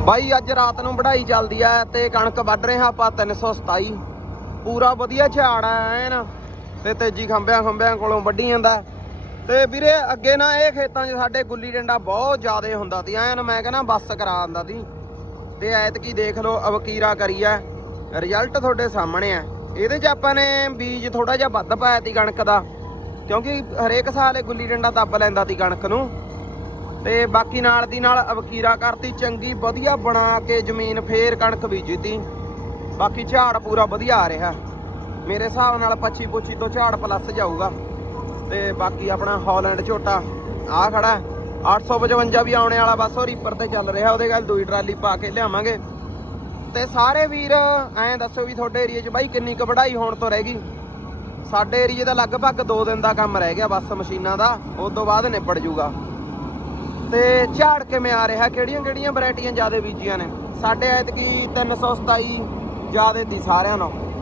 ਬਾਈ, ਅੱਜ ਰਾਤ ਨੂੰ ਵਢਾਈ ਚੱਲਦੀ ਆ ਤੇ ਕਣਕ ਵੱਢ ਰਹੇ ਹਾਂ ਆਪਾਂ 327 ਪੂਰਾ ਵਧੀਆ ਝਾੜ ਆ ਐਨ। ਤੇ ਤੇਜੀ ਖੰਭਿਆਂ ਖੰਭਿਆਂ ਕੋਲੋਂ ਵੱਢੀ ਜਾਂਦਾ। ਤੇ ਵੀਰੇ, ਅੱਗੇ ਨਾ ਇਹ ਖੇਤਾਂ 'ਚ ਸਾਡੇ ਗੁੱਲੀ ਡੰਡਾ ਬਹੁਤ ਜ਼ਿਆਦਾ ਹੁੰਦਾ ਸੀ। ਐਨ ਮੈਂ ਕਹਿੰਦਾ ਬੱਸ ਕਰਾ ਦਿੰਦਾ ਸੀ। ਤੇ ਐਤਕੀ ਦੇਖ ਲਓ, ਅਵਕੀਰਾ ਕਰੀ ਆ। ਰਿਜ਼ਲਟ ਤੁਹਾਡੇ ਸਾਹਮਣੇ ਆ। ਇਹਦੇ 'ਚ ਆਪਾਂ ਨੇ ਬੀਜ ਥੋੜਾ ਜਿਹਾ ਵੱਧ ਪਾਇਆ ਤੀ ਕਣਕ ਦਾ। ਕਿਉਂਕਿ ਹਰੇਕ ਸਾਲ ਇਹ ਗੁੱਲੀ ਡੰਡਾ ਦੱਬ ਲੈਂਦਾ ਸੀ ਕਣਕ ਨੂੰ। ਤੇ ਬਾਕੀ ਨਾਲ ਦੀ ਨਾਲ ਅਵਕੀਰਾ ਕਰਤੀ, ਚੰਗੀ ਵਧੀਆ ਬਣਾ ਕੇ ਜ਼ਮੀਨ ਫੇਰ ਕਣਕ ਬੀਜੀ ਤੀ ਬਾਕੀ ਝਾੜ ਪੂਰਾ ਵਧੀਆ ਆ ਰਿਹਾ। ਮੇਰੇ ਹਿਸਾਬ ਨਾਲ 25 25 ਤੋਂ ਝਾੜ ਪਲੱਸ ਜਾਊਗਾ। ਤੇ ਬਾਕੀ ਆਪਣਾ ਹਾਲੈਂਡ ਝੋਟਾ ਆ ਖੜਾ। ਹੈ। 855 ਵੀ ਆਉਣੇ ਵਾਲਾ ਬਸ ਉਹ ਰੀਪਰ ਤੇ ਚੱਲ ਰਿਹਾ, ਉਹਦੇ ਗੱਲ ਦੂਈ ਟਰਾਲੀ ਪਾ ਕੇ ਲਿਆਵਾਂਗੇ। ਤੇ ਸਾਰੇ ਵੀਰ, ਐਂ ਦੱਸੋ ਵੀ ਤੁਹਾਡੇ ਏਰੀਏ 'ਚ ਬਾਈ ਕਿੰਨੀ ਕੁ ਵਢਾਈ ਹੋਣ ਤੋਂ ਰਹਿ ਗਈ? ਸਾਡੇ ਏਰੀਏ ਦਾ ਲਗਭਗ 2 ਦਿਨ ਦਾ ਕੰਮ ਰਹਿ ਗਿਆ ਬਸ ਮਸ਼ੀਨਾਂ ਦਾ ਉਸ ਤੋਂ ਬਾਅਦ ਨਿਬੜ ਜੂਗਾ। ਤੇ ਝਾੜ ਕਿਵੇਂ ਆ ਰਿਹਾ? ਕਿਹੜੀਆਂ ਕਿਹੜੀਆਂ ਵੈਰਾਈਟੀਆਂ ਜ਼ਿਆਦਾ ਬੀਜੀਆਂ ਨੇ? ਸਾਡੇ ਐਤਕੀ 327 ਜ਼ਿਆਦਾ ਤੀ ਸਾਰਿਆਂ ਨਾਲੋਂ।